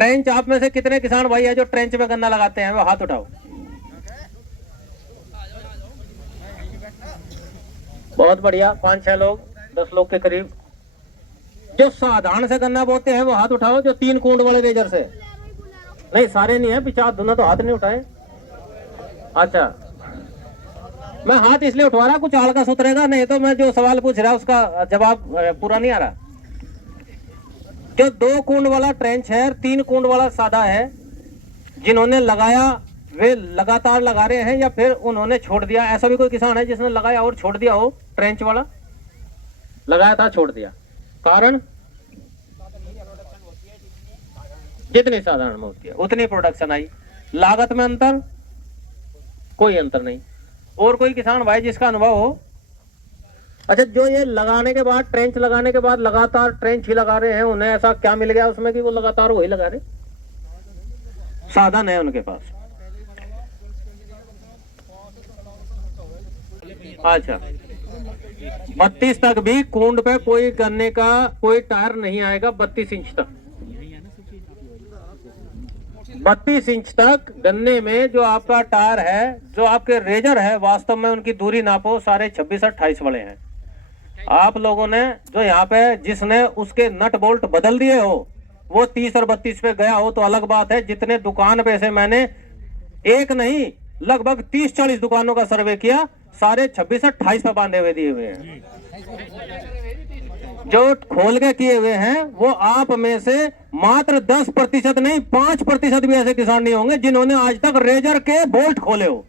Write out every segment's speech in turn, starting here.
Trench, आप में से कितने किसान भाई है जो ट्रेंच में गन्ना लगाते हैं? वो हाथ उठाओ। बहुत बढ़िया, 5-6 लोग, 10 लोग के करीब। जो साधारण से गन्ना बोते हैं वो हाथ उठाओ, जो 3 कूंड वाले रेजर से। नहीं, सारे नहीं है, पिछात दोनों तो हाथ नहीं उठाए। अच्छा, मैं हाथ इसलिए उठवा रहा, कुछ हल्का सुतरेगा, नहीं तो मैं जो सवाल पूछ रहा उसका जवाब पूरा नहीं आ रहा। जो 2 कूंड वाला ट्रेंच है, 3 कूंड वाला सादा है, जिन्होंने लगाया वे लगातार लगा रहे हैं या फिर उन्होंने छोड़ दिया? ऐसा भी कोई किसान है जिसने लगाया और छोड़ दिया हो? ट्रेंच वाला लगाया था, छोड़ दिया, कारण? जितनी साधारण में होती है उतनी प्रोडक्शन आई। लागत में अंतर? कोई अंतर नहीं। और कोई किसान भाई जिसका अनुभव हो? अच्छा, जो ये लगाने के बाद, ट्रेंच लगाने के बाद लगातार ट्रेंच ही लगा रहे हैं, उन्हें ऐसा क्या मिल गया उसमें कि वो लगातार वही लगा रहे? साधन है उनके पास। अच्छा, 32 तक भी कूंड पे कोई गन्ने का कोई टायर नहीं आएगा। 32 इंच तक, 32 इंच तक गन्ने में जो आपका टायर है, जो आपके रेजर है, वास्तव में उनकी दूरी नापो, सारे 26-28 वाले हैं। आप लोगों ने जो यहाँ पे जिसने उसके नट बोल्ट बदल दिए हो वो 30 और 32 पे गया हो तो अलग बात है। जितने दुकान पे से मैंने एक नहीं लगभग 30-40 दुकानों का सर्वे किया, सारे 26-28 पे बांधे हुए दिए हुए हैं। जो खोल के किए हुए हैं वो आप में से मात्र 10% नहीं, 5% भी ऐसे किसान नहीं होंगे जिन्होंने आज तक रेजर के बोल्ट खोले हो।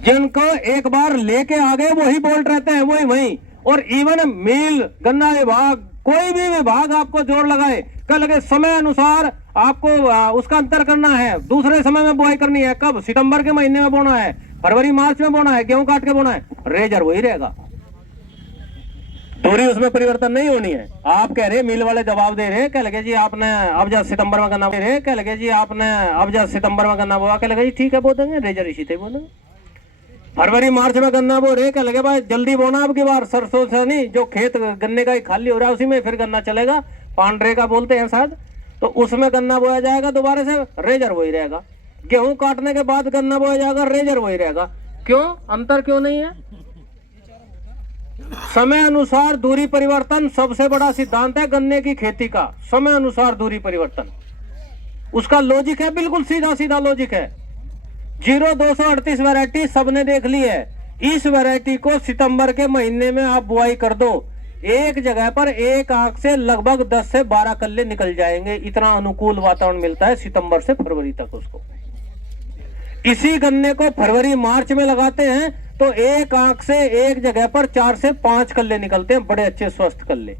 जिनको एक बार लेके आ गए वही बोल्ट रहते हैं, वही वही। और इवन मिल, गन्ना विभाग, कोई भी विभाग आपको जोर लगाए, कल के समय अनुसार आपको उसका अंतर करना है। दूसरे समय में बुआई करनी है, कब? सितंबर के महीने में बोना है, फरवरी मार्च में बोना है, गेहूं काट के बोना है, रेजर वही रहेगा, दूरी उसमें परिवर्तन नहीं होनी है। आप कह रहे, मिल वाले जवाब दे रहे, कह लगे जी आपने अब जब सितंबर में गन्ना, कह लगे जी आपने अब जब सितंबर में गन्ना बोआ, कह लगे जी ठीक है बो देंगे, रेजर इसी थे बो देंगे। फरवरी मार्च में गन्ना बो रहे, कह लगे भाई जल्दी बोना अब की बार, सरसों से नहीं, जो खेत गन्ने का ही खाली हो रहा है उसी में फिर गन्ना चलेगा, पांडरे का बोलते हैं शायद, तो उसमें गन्ना बोया जाएगा दोबारा से, रेजर वही रहेगा। गेहूं काटने के बाद गन्ना बोया जाएगा, रेजर वही रहेगा। क्यों? अंतर क्यों नहीं है? समय अनुसार दूरी परिवर्तन सबसे बड़ा सिद्धांत है गन्ने की खेती का। समय अनुसार दूरी परिवर्तन, उसका लॉजिक है, बिल्कुल सीधा सीधा लॉजिक है। 0238 वैरायटी सबने देख ली है। इस वैरायटी को सितंबर के महीने में आप बुआई कर दो, एक जगह पर एक आंख से लगभग 10 से 12 कल्ले निकल जाएंगे। इतना अनुकूल वातावरण मिलता है सितंबर से फरवरी तक उसको। इसी गन्ने को फरवरी मार्च में लगाते हैं तो एक आंख से एक जगह पर 4 से 5 कल्ले निकलते हैं, बड़े अच्छे स्वस्थ कल्ले।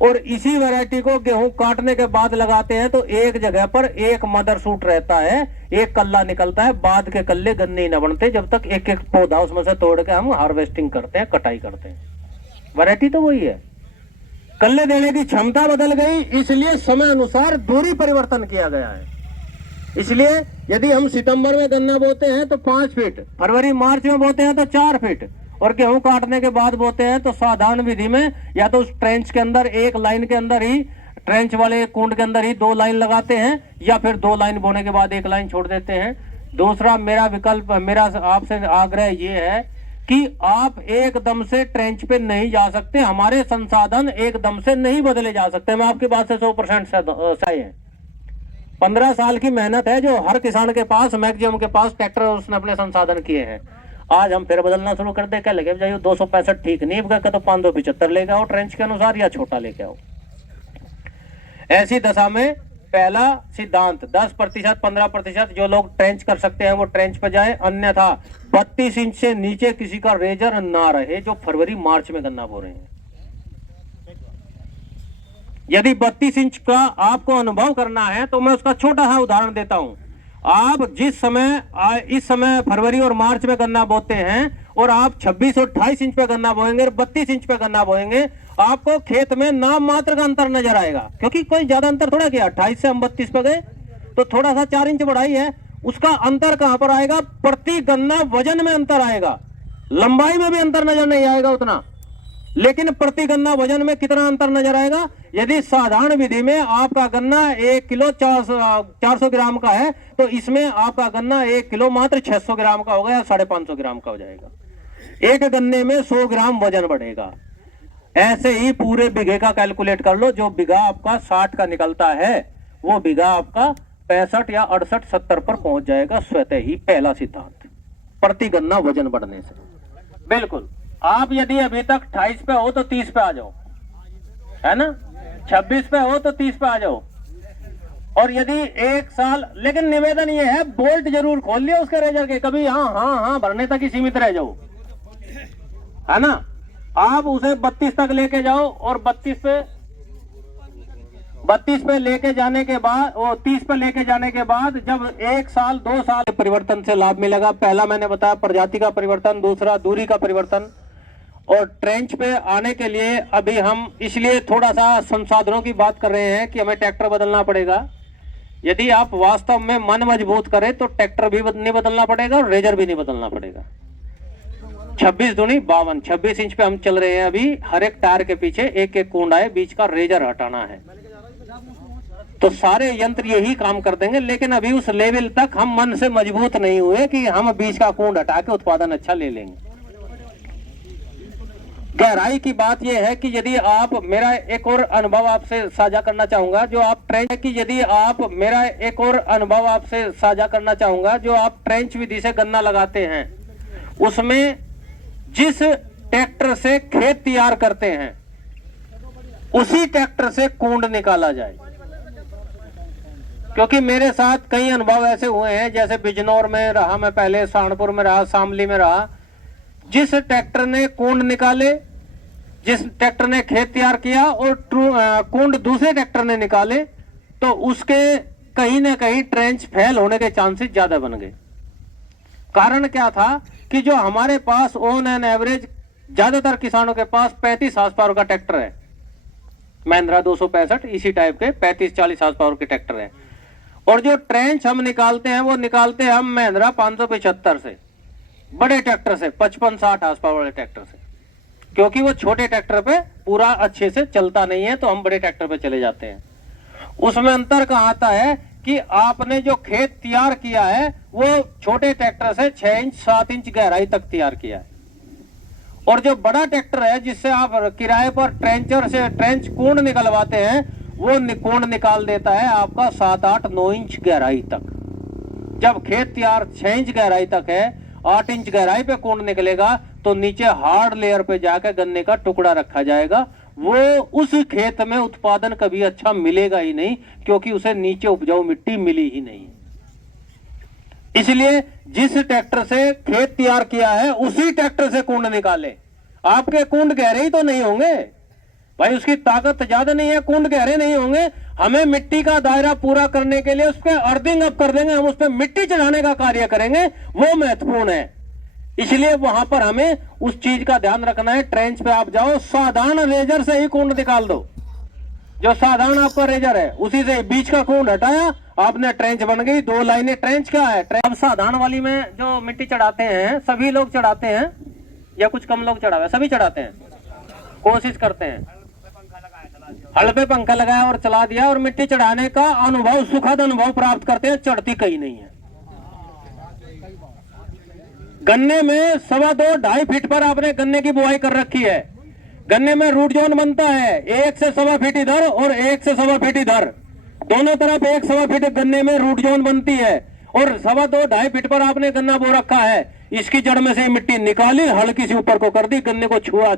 और इसी वैरायटी को गेहूं काटने के बाद लगाते हैं तो एक जगह पर एक मदर सूट रहता है, एक कल्ला निकलता है, बाद के कल्ले गन्ने न बनते जब तक एक एक पौधा उसमें से तोड़ के हम हार्वेस्टिंग करते हैं, कटाई करते हैं। वैरायटी तो वही है, कल्ले देने की क्षमता बदल गई, इसलिए समय अनुसार दूरी परिवर्तन किया गया है। इसलिए यदि हम सितंबर में गन्ना बोते हैं तो 5 फीट, फरवरी मार्च में बोते हैं तो 4 फीट, और गेहूं काटने के बाद बोते हैं तो साधारण विधि में या तो उस ट्रेंच के अंदर एक लाइन के अंदर ही, ट्रेंच वाले कुंड के अंदर ही 2 लाइन लगाते हैं, या फिर 2 लाइन बोने के बाद 1 लाइन छोड़ देते हैं। दूसरा मेरा विकल्प, मेरा आपसे आग्रह ये है कि आप एकदम से ट्रेंच पे नहीं जा सकते, हमारे संसाधन एकदम से नहीं बदले जा सकते। मैं आपकी बात से 100% सही है। 15 साल की मेहनत है जो हर किसान के पास, मैक्सिमम के पास ट्रैक्टर, उसने अपने संसाधन किए हैं। आज हम फिर बदलना शुरू कर दे, क्या लगे जाइए 265 ठीक नहीं बगा तो 575 लेके आओ ट्रेंच के अनुसार, या छोटा लेके आओ। ऐसी दशा में पहला सिद्धांत 10%, 15% जो लोग ट्रेंच कर सकते हैं वो ट्रेंच पे जाएं, अन्यथा 32 इंच से नीचे किसी का रेजर ना रहे जो फरवरी मार्च में गन्ना बो रहे हैं। यदि 32 इंच का आपको अनुभव करना है तो मैं उसका छोटा सा उदाहरण देता हूं। आप जिस समय इस समय फरवरी और मार्च में गन्ना बोते हैं और आप 26 और 28 इंच पे गन्ना बोएंगे और 32 इंच पे गन्ना बोएंगे, आपको खेत में नाम मात्र का अंतर नजर आएगा, क्योंकि कोई ज्यादा अंतर थोड़ा किया। 28 से हम 32 पे गए तो थोड़ा सा 4 इंच बढ़ाई है। उसका अंतर कहां पर आएगा? प्रति गन्ना वजन में अंतर आएगा, लंबाई में भी अंतर नजर नहीं आएगा उतना। लेकिन प्रति गन्ना वजन में कितना अंतर नजर आएगा? यदि साधारण विधि में आपका गन्ना 1 किलो 400 ग्राम का है, तो इसमें आपका गन्ना 1 किलो मात्र 600 ग्राम का होगा या 550 ग्राम का हो जाएगा। एक गन्ने में 100 ग्राम वजन बढ़ेगा। ऐसे ही पूरे बीघे का कैलकुलेट कर लो। जो बीघा आपका 60 का निकलता है, वो बीघा आपका 65 या 68 70 पर पहुंच जाएगा स्वतः ही। पहला सिद्धांत, प्रति गन्ना वजन बढ़ने से। बिल्कुल, आप यदि अभी तक 28 पे हो तो 30 पे आ जाओ, है ना? 26 पे हो तो 30 पे आ जाओ। और यदि एक साल, लेकिन निवेदन ये है, बोल्ट जरूर खोल लिया उसके रेजर के, कभी हाँ भरने तक ही सीमित रह जाओ, है ना? आप उसे 32 तक लेके जाओ और 32 पे लेके जाने के बाद, वो 30 पे लेके जाने के बाद जब 1 साल 2 साल परिवर्तन से लाभ मिलेगा। पहला मैंने बताया प्रजाति का परिवर्तन, दूसरा दूरी का परिवर्तन। और ट्रेंच पे आने के लिए अभी हम इसलिए थोड़ा सा संसाधनों की बात कर रहे हैं कि हमें ट्रैक्टर बदलना पड़ेगा। यदि आप वास्तव में मन मजबूत करें तो ट्रैक्टर भी नहीं बदलना पड़ेगा और रेजर भी नहीं बदलना पड़ेगा। 26 दूनी 52, 26 इंच पे हम चल रहे हैं अभी। हर एक टायर के पीछे एक एक कुंड आए, बीच का रेजर हटाना है, तो सारे यंत्र यही काम कर देंगे। लेकिन अभी उस लेवल तक हम मन से मजबूत नहीं हुए कि हम बीच का कुंड हटा के उत्पादन अच्छा ले लेंगे। गहराई की बात यह है कि यदि आप, मेरा एक और अनुभव आपसे साझा करना चाहूंगा, जो आप ट्रेंच की, यदि आप, मेरा एक और अनुभव आपसे साझा करना चाहूंगा, जो आप ट्रेंच विधि से गन्ना लगाते हैं, उसमें जिस ट्रैक्टर से खेत तैयार करते हैं उसी ट्रैक्टर से कुंड निकाला जाए। क्योंकि मेरे साथ कई अनुभव ऐसे हुए हैं, जैसे बिजनौर में रहा मैं पहले, सहारनपुर में रहा, शामली में रहा। जिस ट्रैक्टर ने कुंड निकाले, जिस ट्रैक्टर ने खेत तैयार किया और कुंड दूसरे ट्रैक्टर ने निकाले, तो उसके कहीं ना कहीं ट्रेंच फेल होने के चांसेस ज्यादा बन गए। कारण क्या था कि जो हमारे पास ऑन एन एवरेज ज्यादातर किसानों के पास 35 हार्स पावर का ट्रैक्टर है, महिंद्रा 265 इसी टाइप के 35-40 हार्स पावर के ट्रैक्टर है। और जो ट्रेंच हम निकालते हैं वो निकालते हैं हम महिंद्रा 575 से, बड़े ट्रैक्टर से, 55-60 हार्स पावर वाले ट्रैक्टर से। क्योंकि वो छोटे ट्रैक्टर पे पूरा अच्छे से चलता नहीं है, तो हम बड़े ट्रैक्टर पे चले जाते हैं। उसमें अंतर कहाँ आता है कि आपने जो खेत तैयार किया है वो छोटे ट्रैक्टर से 6 इंच 7 इंच गहराई तक तैयार किया है, और जो बड़ा ट्रैक्टर है जिससे आप किराए पर ट्रेंचर से ट्रेंच कुंड निकलवाते हैं, वो कुंड निकाल देता है आपका 7-8-9 इंच गहराई तक। जब खेत तैयार 6 इंच गहराई तक है, 8 इंच गहराई पे कुंड निकलेगा, तो नीचे हार्ड लेयर पे जाकर गन्ने का टुकड़ा रखा जाएगा। वो उस खेत में उत्पादन कभी अच्छा मिलेगा ही नहीं, क्योंकि उसे नीचे उपजाऊ मिट्टी मिली ही नहीं। इसलिए जिस ट्रैक्टर से खेत तैयार किया है उसी ट्रैक्टर से कुंड निकाले। आपके कुंड गहरे ही तो नहीं होंगे भाई, उसकी ताकत ज्यादा नहीं है, कुंड गहरे नहीं होंगे। हमें मिट्टी का दायरा पूरा करने के लिए उसके अर्थिंग अप कर देंगे, हम उस पर मिट्टी चढ़ाने का कार्य करेंगे, वो महत्वपूर्ण है। इसलिए वहां पर हमें उस चीज का ध्यान रखना है। ट्रेंच पे आप जाओ, साधारण रेजर से ही कुंड निकाल दो। जो साधारण आपका रेजर है उसी से बीच का कुंड हटाया, आपने ट्रेंच बन गई। 2 लाइनें ट्रेंच क्या है। अब साधारण वाली में जो मिट्टी चढ़ाते हैं, सभी लोग चढ़ाते हैं या कुछ कम लोग चढ़ावे? सभी चढ़ाते हैं, कोशिश करते हैं। हल पे पंखा लगाया और चला दिया, और मिट्टी चढ़ाने का अनुभव, सुखद अनुभव प्राप्त करते हैं, चढ़ती कहीं नहीं है। गन्ने में 2.25 फीट पर आपने गन्ने की बुआई कर रखी है। गन्ने में रूट जोन बनता है 1 से 1.25 फीट इधर और 1 से 1.25 फीट इधर, दोनों तरफ 1-1.25 फीट गन्ने में रूट जोन बनती है। और 2.25 फीट पर आपने गन्ना बो रखा है। इसकी जड़ में से मिट्टी निकाली, हल्की सी ऊपर को कर दी, गन्ने को छुआ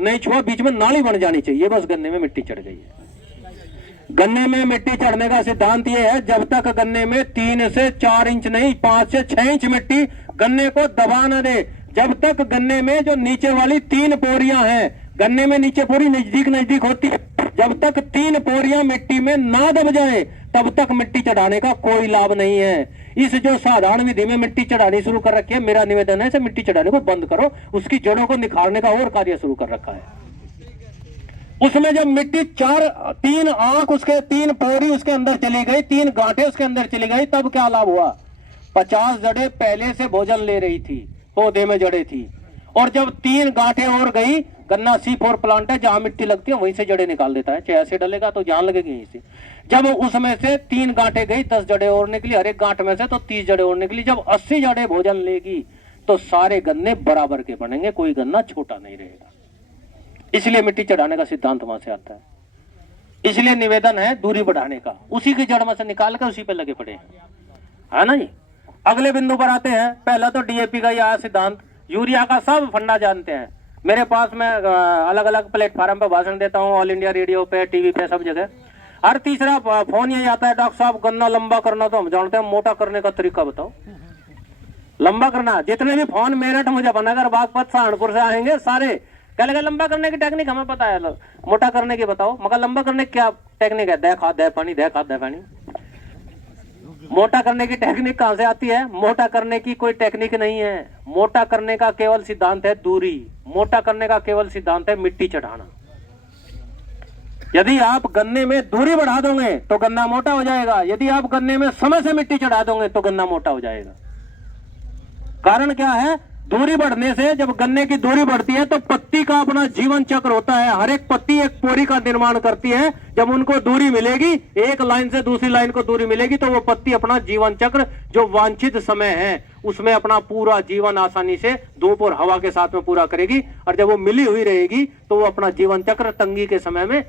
नहीं छुआ, बीच में नाली बन जानी चाहिए, बस गन्ने में मिट्टी चढ़ गई है। गन्ने में मिट्टी चढ़ने का सिद्धांत यह है, जब तक गन्ने में 3 से 4 इंच नहीं 5 से 6 इंच मिट्टी गन्ने को दबा न दे, जब तक गन्ने में जो नीचे वाली 3 पोरियां हैं, गन्ने में नीचे पूरी नजदीक होती है, जब तक 3 पोरियां मिट्टी में ना दब जाए तब तक मिट्टी चढ़ाने का कोई लाभ नहीं है। इस जो साधारण विधि में मिट्टी चढ़ानी शुरू कर रखी है, मेरा निवेदन है इसे मिट्टी चढ़ाने को बंद करो, उसकी जड़ों को निखारने का और कार्य शुरू कर रखा है। उसमें जब मिट्टी 3 आंख उसके 3 पोरी उसके अंदर चली गई, 3 गांठें उसके अंदर चली गई, तब क्या लाभ हुआ? 50 जड़ें पहले से भोजन ले रही थी, पौधे में जड़ें थी, और जब 3 गांठें और गई गन्ना C4 प्लांट है, जहां मिट्टी लगती है वहीं से जड़ें निकाल देता है, चाहे ऐसे डलेगा तो जहां लगेगी यहीं से। जब उसमें से 3 गांठें गई, 10 जड़ें और निकली, हर एक गांठ में से तो 30 जड़ें और निकली। जब 80 जड़ें भोजन लेगी तो सारे गन्ने बराबर के बनेंगे, कोई गन्ना छोटा नहीं रहेगा। इसलिए मिट्टी चढ़ाने का सिद्धांत वहां से आता है। इसलिए निवेदन है दूरी बढ़ाने का, उसी की जड़ में से निकाल कर उसी पे लगे पड़े हैं, है ना जी। अगले बिंदु पर आते हैं। पहला तो DAP का यह सिद्धांत, यूरिया का सब फंडा जानते हैं। मेरे पास मैं अलग अलग प्लेटफार्म पे भाषण देता हूँ, ऑल इंडिया रेडियो पे, टीवी पे, सब जगह। हर तीसरा फोन यही आता है, डॉक्टर साहब गन्ना लंबा करना तो हम जानते हैं, मोटा करने का तरीका बताओ। लंबा करना, जितने भी फोन मेरठ, मुजफ्फरनगर, बागपत, सहारनपुर से आएंगे सारे कह लगे लंबा करने की टेक्निक हमें पता है, मोटा करने की बताओ। मगर लंबा करने की क्या टेक्निक है? दे खाद दे पानी, दे खाद दे पानी। मोटा करने की टेक्निक कहां से आती है? मोटा करने की कोई टेक्निक नहीं है। मोटा करने का केवल सिद्धांत है दूरी। मोटा करने का केवल सिद्धांत है मिट्टी चढ़ाना। यदि आप गन्ने में दूरी बढ़ा दोगे तो गन्ना मोटा हो जाएगा। यदि आप गन्ने में समय से मिट्टी चढ़ा दोगे तो गन्ना मोटा हो जाएगा। कारण क्या है? दूरी बढ़ने से, जब गन्ने की दूरी बढ़ती है तो पत्ती का अपना जीवन चक्र होता है। हर एक पत्ती एक पोरी का निर्माण करती है। जब उनको दूरी मिलेगी, एक लाइन से दूसरी लाइन को दूरी मिलेगी, तो वो पत्ती अपना जीवन चक्र जो वांछित समय है उसमें अपना पूरा जीवन आसानी से धूप और हवा के साथ में पूरा करेगी। और जब वो मिली हुई रहेगी तो वो अपना जीवन चक्र तंगी के समय में